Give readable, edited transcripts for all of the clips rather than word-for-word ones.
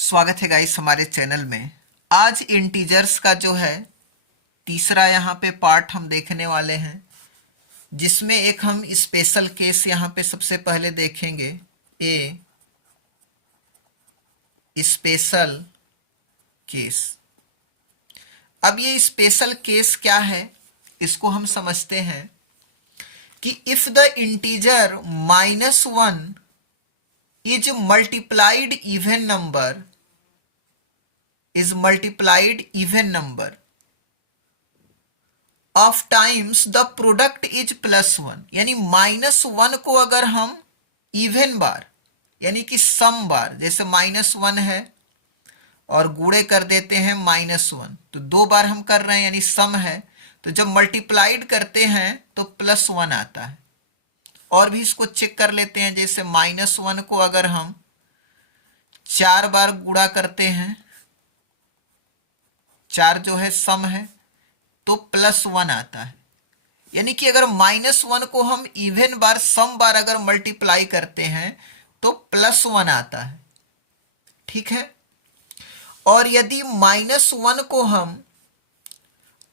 स्वागत है गाइस हमारे चैनल में। आज इंटीजर्स का जो है तीसरा यहाँ पे पार्ट हम देखने वाले हैं, जिसमें एक हम स्पेशल केस यहाँ पे सबसे पहले देखेंगे। ए स्पेशल केस। अब ये स्पेशल केस क्या है इसको हम समझते हैं कि if the integer -1 is multiplied even number of times the product is +1, यानी -1 को अगर हम इवन बार यानी कि सम बार, जैसे -1 है और गुणे कर देते हैं -1, तो 2 बार हम कर रहे हैं यानी सम है, तो जब मल्टीप्लाइड करते हैं तो +1 आता है। और भी इसको चेक कर लेते हैं, जैसे -1 को अगर हम 4 बार गुणा करते हैं, 4 जो है सम है, तो +1 आता है। यानी कि अगर -1 को हम इवन बार सम बार अगर मल्टीप्लाई करते हैं तो +1 आता है। ठीक है। और यदि -1 को हम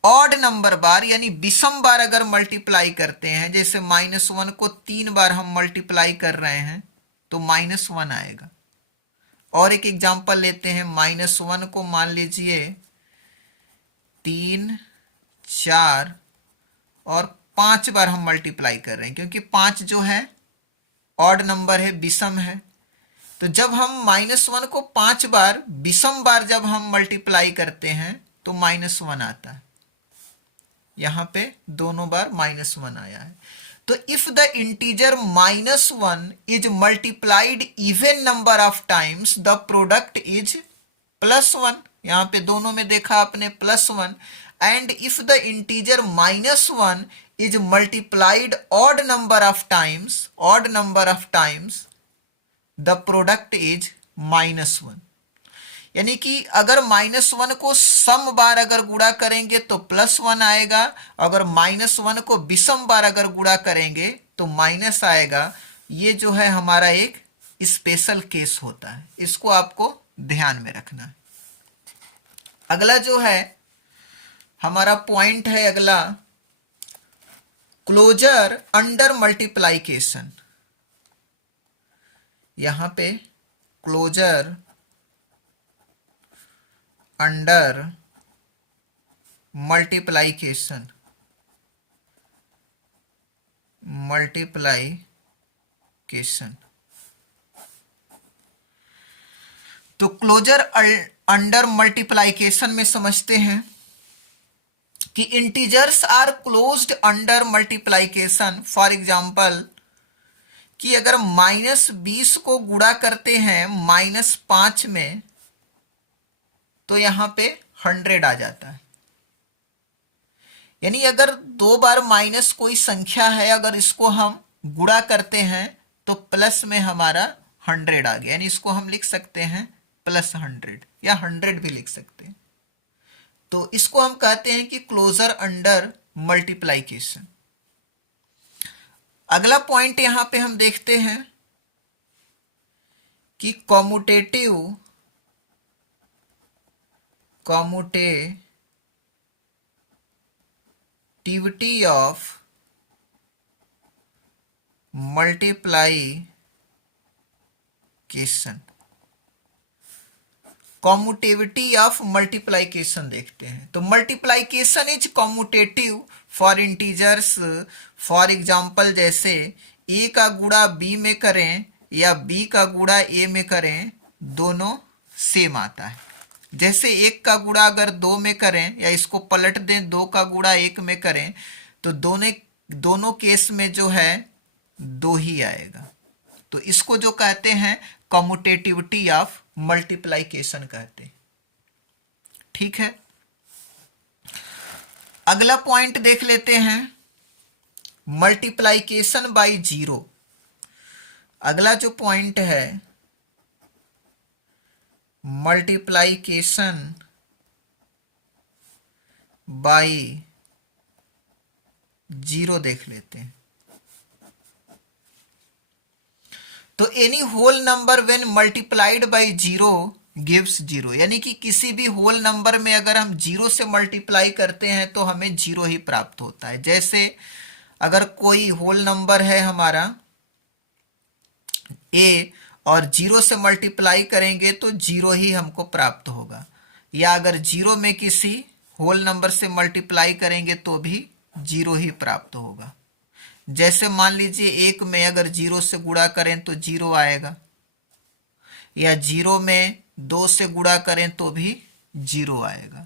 ऑड नंबर बार यानी विषम बार अगर मल्टीप्लाई करते हैं, जैसे -1 को 3 बार हम मल्टीप्लाई कर रहे हैं तो -1 आएगा। और एक एग्जांपल लेते हैं, -1 को मान लीजिए 3, 4 और 5 बार हम मल्टीप्लाई कर रहे हैं, क्योंकि 5 जो है ऑड नंबर है, विषम है। तो जब हम -1 को 5 बार विषम बार जब हम मल्टीप्लाई करते हैं तो -1 आता है। यहां पे दोनों बार -1 आया है। तो if the integer -1 is multiplied even number of times the product is +1, यहां पे दोनों में देखा आपने +1। And if the integer -1 is multiplied odd number of times the product is -1। यानी कि अगर -1 को सम बार अगर गुणा करेंगे तो +1 आएगा, अगर -1 को विषम बार अगर गुणा करेंगे तो माइनस आएगा। ये जो है हमारा एक स्पेशल केस होता है, इसको आपको ध्यान में रखना है। अगला जो है हमारा पॉइंट है, अगला क्लोजर अंडर मल्टीप्लाइकेशन। यहां पे क्लोजर अंडर मल्टीप्लाइकेशन तो क्लोजर अंडर मल्टीप्लाइकेशन में समझते हैं कि integers are closed under multiplication. For example कि अगर -20 को गुणा करते हैं -5 में तो यहां पे 100 आ जाता है। यानी अगर 2 बार माइनस कोई संख्या है, अगर इसको हम गुणा करते हैं तो प्लस में हमारा 100 आ गया, यानी इसको हम लिख सकते हैं +100 या 100 भी लिख सकते हैं। तो इसको हम कहते हैं कि क्लोजर अंडर मल्टीप्लाइकेशन। अगला पॉइंट यहां पे हम देखते हैं कि कॉम्यूटेटिविटी ऑफ मल्टीप्लाइकेशन देखते हैं। तो multiplication is commutative for integers. For example जैसे a का गुणा b में करें या b का गुणा a में करें, दोनों सेम आता है। जैसे 1 का गुणा अगर 2 में करें या इसको पलट दें, 2 का गुणा 1 में करें तो दोनों केस में जो है 2 ही आएगा। तो इसको जो कहते हैं कॉम्यूटेटिविटी ऑफ मल्टीप्लाइकेशन कहते हैं। ठीक है। अगला पॉइंट देख लेते हैं, मल्टीप्लाइकेशन बाय जीरो। अगला जो पॉइंट है मल्टीप्लाइकेशन बाय जीरो देख लेते हैं। तो any whole number when multiplied by zero gives zero, यानी कि किसी भी होल नंबर में अगर हम जीरो से मल्टीप्लाई करते हैं तो हमें जीरो ही प्राप्त होता है। जैसे अगर कोई होल नंबर है हमारा ए और जीरो से मल्टीप्लाई करेंगे तो जीरो ही हमको प्राप्त होगा, या अगर जीरो में किसी होल नंबर से मल्टीप्लाई करेंगे तो भी जीरो ही प्राप्त होगा। जैसे मान लीजिए एक में अगर जीरो से गुणा करें तो जीरो आएगा, या जीरो में दो से गुणा करें तो भी जीरो आएगा।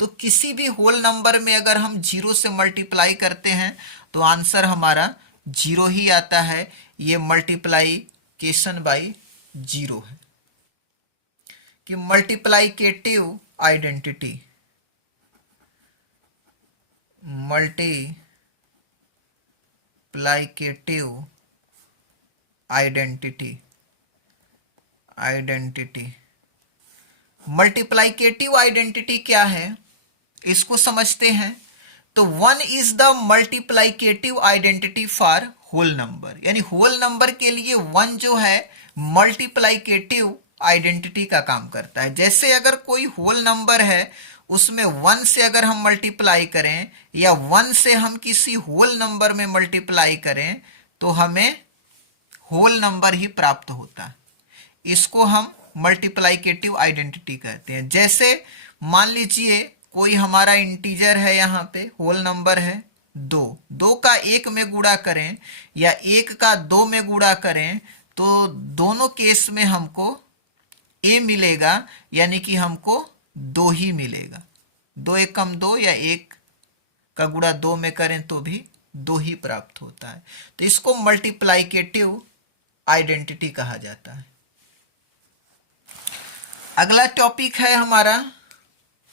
तो किसी भी होल नंबर में अगर हम जीरो से मल्टीप्लाई करते हैं तो आंसर हमारा जीरो ही आता है। ये मल्टीप्लाइकेशन बाय जीरो है। कि multiplicative identity, multiplicative identity, multiplicative identity क्या है इसको समझते हैं। तो one is the multiplicative identity for whole number, यानी होल नंबर के लिए वन जो है मल्टीप्लाइकेटिव आइडेंटिटी का काम करता है। जैसे अगर कोई होल नंबर है उसमें वन से अगर हम मल्टीप्लाई करें या वन से हम किसी होल नंबर में मल्टीप्लाई करें तो हमें होल नंबर ही प्राप्त होता है। इसको हम मल्टीप्लाइकेटिव आइडेंटिटी कहते हैं। जैसे मान लीजिए कोई हमारा इंटीजर है, यहाँ पे होल नंबर है दो, दो का एक में गुणा करें या एक का दो में गुणा करें तो दोनों केस में हमको ए मिलेगा, यानी कि हमको दो ही मिलेगा। दो एक कम दो या एक का गुणा दो में करें तो भी दो ही प्राप्त होता है। तो इसको मल्टीप्लाइकेटिव आइडेंटिटी कहा जाता है। अगला टॉपिक है हमारा,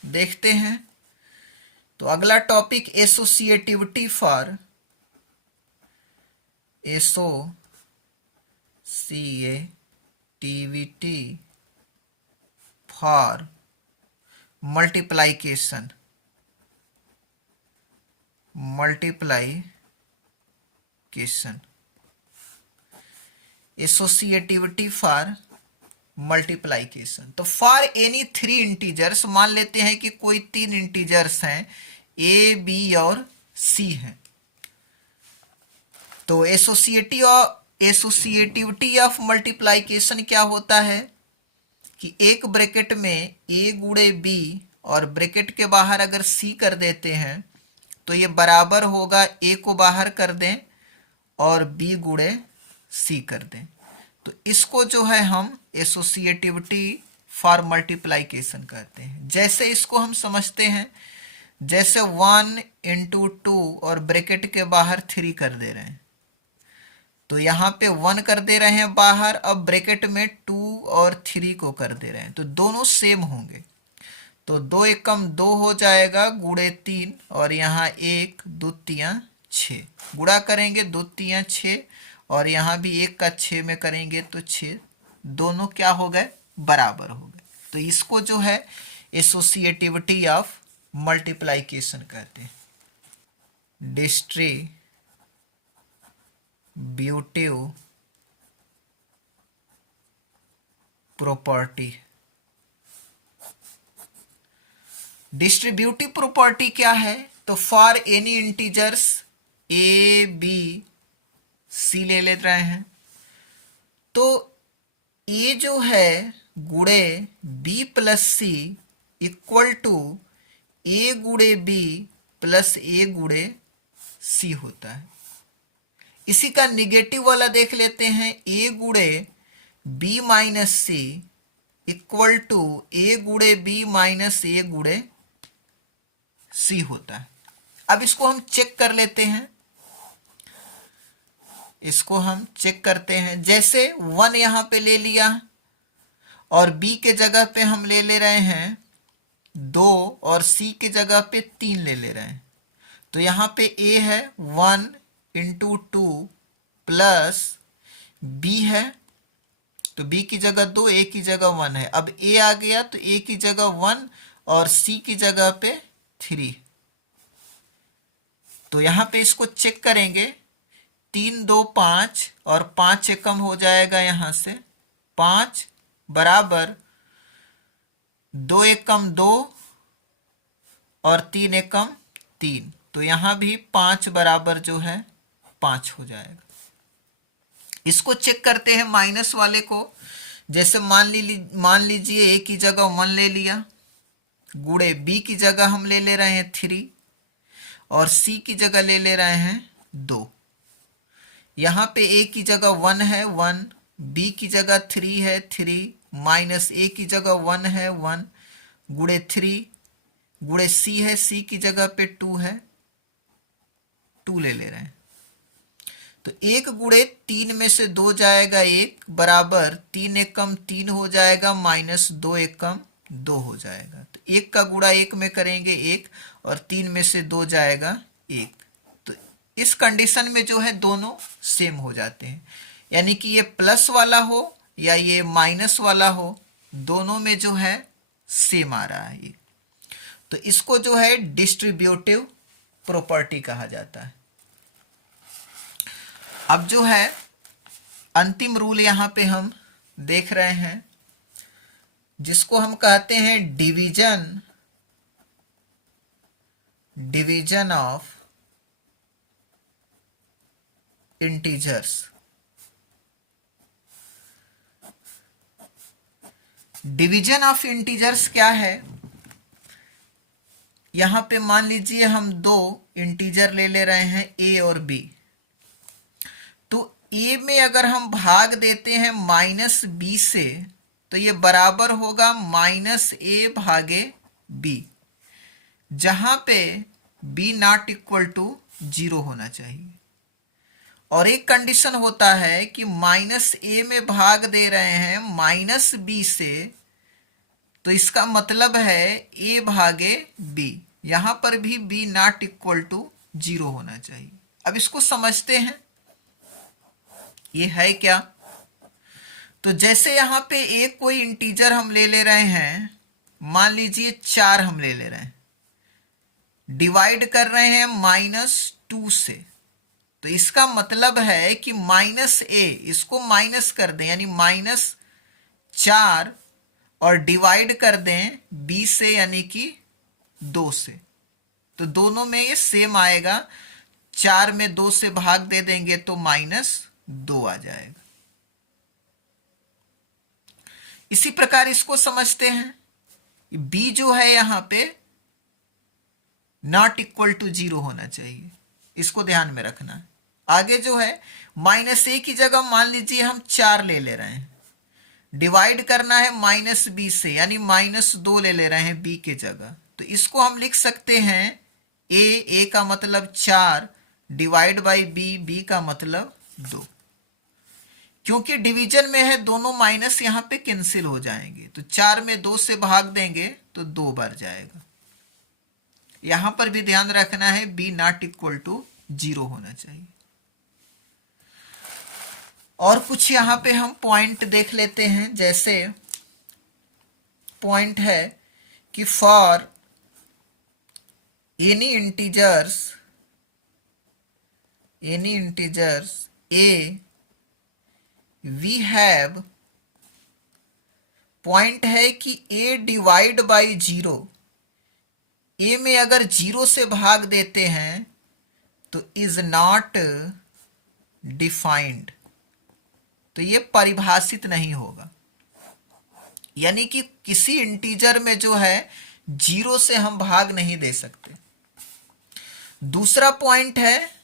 देखते हैं। तो अगला topic associativity for, associativity for multiplication, associativity for multiplication. तो फॉर एनी थ्री इंटीजर्स, मान लेते हैं कि कोई तीन इंटीजर्स हैं ए बी और सी हैं। तो एसोसिएटिविटी ऑफ मल्टीप्लाइकेशन क्या होता है कि एक ब्रैकेट में ए गुणे बी और ब्रैकेट के बाहर अगर सी कर देते हैं तो ये बराबर होगा ए को बाहर कर दें और बी गुणे सी कर दें। तो इसको जो है हम एसोसिएटिविटी फॉर मल्टीप्लाइकेशन कहते हैं। जैसे इसको हम समझते हैं, जैसे 1 × 2 और ब्रैकेट के बाहर 3 कर दे रहे हैं, तो यहाँ पे 1 कर दे रहे हैं बाहर, अब ब्रैकेट में 2 और 3 को कर दे रहे हैं, तो दोनों सेम होंगे। तो 2 एक कम 2 हो जाएगा गुणे 3 और यहाँ 1 2 3 6 गुणा करेंगे 2 3 6 और यहाँ भी 1 का 6 में करेंगे तो 6, दोनों क्या हो गए बराबर हो गए। तो इसको जो है एसोसिएटिविटी ऑफ मल्टीप्लाइकेशन कहते हैं। डिस्ट्रीब्यूटिव प्रॉपर्टी, डिस्ट्रीब्यूटिव प्रॉपर्टी क्या है? तो for any integers A B C ले रहे हैं, तो ए जो है गुणे B plus C equal to A गुणे बी प्लस ए गुणे सी होता है। इसी का निगेटिव वाला देख लेते हैं, ए गुणे B minus C equal to A गुणे बी माइनस ए गुणे सी होता है। अब इसको हम चेक कर लेते हैं, इसको हम चेक करते हैं। जैसे 1 यहाँ पे ले लिया और b के जगह पे हम ले रहे हैं 2 और c के जगह पे 3 ले रहे हैं। तो यहाँ पे a है 1 × 2 प्लस b है, तो b की जगह 2 a की जगह 1 है। अब a आ गया तो a की जगह 1 और c की जगह पे 3। तो यहाँ पे इसको चेक करेंगे, 3 2 5 और 5 से कम हो जाएगा यहाँ से 5 बराबर 2 एकम 2 और 3 एकम 3, तो यहां भी 5 बराबर जो है 5 हो जाएगा। इसको चेक करते हैं माइनस वाले को। जैसे मान लीजिए ए की जगह 1 ले लिया, गुणे बी की जगह हम ले रहे हैं 3 और सी की जगह ले रहे हैं 2। यहाँ पे ए की जगह 1 है 1, बी की जगह 3 है 3, माइनस ए की जगह 1 है 1, गुणे 3, गुणे सी है, सी की जगह पे 2 है 2 ले रहे हैं। तो 1 गुणे 3 में से 2 जाएगा 1 बराबर 3 एकम 3 हो जाएगा माइनस 2 एकम 2 हो जाएगा। तो 1 का गुणा 1 में करेंगे 1 और 3 में से 2 जाएगा 1। तो इस कंडीशन में जो है दोनों सेम हो जाते हैं, यानी कि ये प्लस वाला हो या ये माइनस वाला हो, दोनों में जो है सेम आ रहा है ये। तो इसको जो है डिस्ट्रीब्यूटिव प्रॉपर्टी कहा जाता है। अब जो है अंतिम रूल यहां पे हम देख रहे हैं, जिसको हम कहते हैं division of integers. Division of integers क्या है? यहां पे मान लीजिए हम 2 इंटीजर ले रहे हैं a और b। तो a में अगर हम भाग देते हैं माइनस b से, तो ये बराबर होगा माइनस a भागे b, जहां पे b नॉट इक्वल टू 0 होना चाहिए। और एक कंडीशन होता है कि माइनस a में भाग दे रहे हैं माइनस b से, तो इसका मतलब है a भागे b, यहां पर भी b नॉट इक्वल टू 0 होना चाहिए। अब इसको समझते हैं ये है क्या। तो जैसे यहां पे एक कोई इंटीजर हम ले रहे हैं, मान लीजिए 4 हम ले रहे हैं, डिवाइड कर रहे हैं -2 से, तो इसका मतलब है कि -a इसको माइनस कर दें, यानी -4 और डिवाइड कर दें b से, यानी कि 2 से, तो दोनों में ये सेम आएगा। 4 में 2 से भाग दे देंगे तो -2 आ जाएगा। इसी प्रकार इसको समझते हैं, b जो है यहां पे नॉट इक्वल टू 0 होना चाहिए, इसको ध्यान में रखना है। आगे जो है -a की जगह मान लीजिए हम 4 ले रहे हैं, डिवाइड करना है -b से, यानी -2 ले रहे हैं b के जगह, तो इसको हम लिख सकते हैं a का मतलब 4 डिवाइड बाई b का मतलब 2। क्योंकि डिवीजन में है, दोनों माइनस यहाँ पे कैंसिल हो जाएंगे, तो 4 में 2 से भाग देंगे तो 2 बार जाएगा। यहां पर भी ध्यान रखना है b नॉट इक्वल टू 0 होना चाहिए। और कुछ यहां पे हम पॉइंट देख लेते हैं। जैसे पॉइंट है कि for any integers a we have, point है कि a डिवाइड बाई 0, a में अगर 0 से भाग देते हैं तो इज नॉट डिफाइंड, तो ये परिभाषित नहीं होगा, यानी कि किसी इंटीजर में जो है 0 से हम भाग नहीं दे सकते। दूसरा पॉइंट है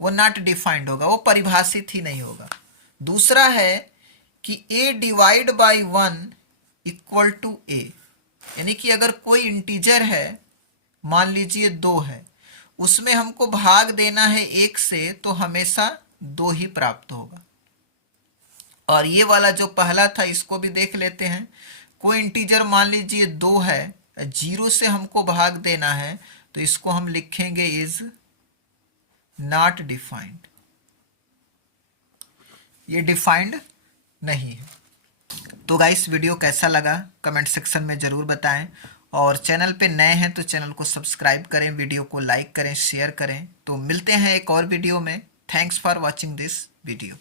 वो नॉट डिफाइंड होगा, वो परिभाषित ही नहीं होगा। दूसरा है कि a divide by 1 equal to a, यानी कि अगर कोई इंटीजर है, मान लीजिए 2 है, उसमें हमको भाग देना है 1 से, तो हमेशा 2 ही प्राप्त होगा। और ये वाला जो पहला था इसको भी देख लेते हैं। कोई इंटीजर मान लीजिए 2 है, 0 से हमको भाग देना है, तो इसको हम लिखेंगे इज नॉट डिफाइंड, ये डिफाइंड नहीं है। तो गाइस वीडियो कैसा लगा कमेंट सेक्शन में ज़रूर बताएं, और चैनल पे नए हैं तो चैनल को सब्सक्राइब करें, वीडियो को लाइक करें, शेयर करें। तो मिलते हैं एक और वीडियो में। Thanks for watching this video.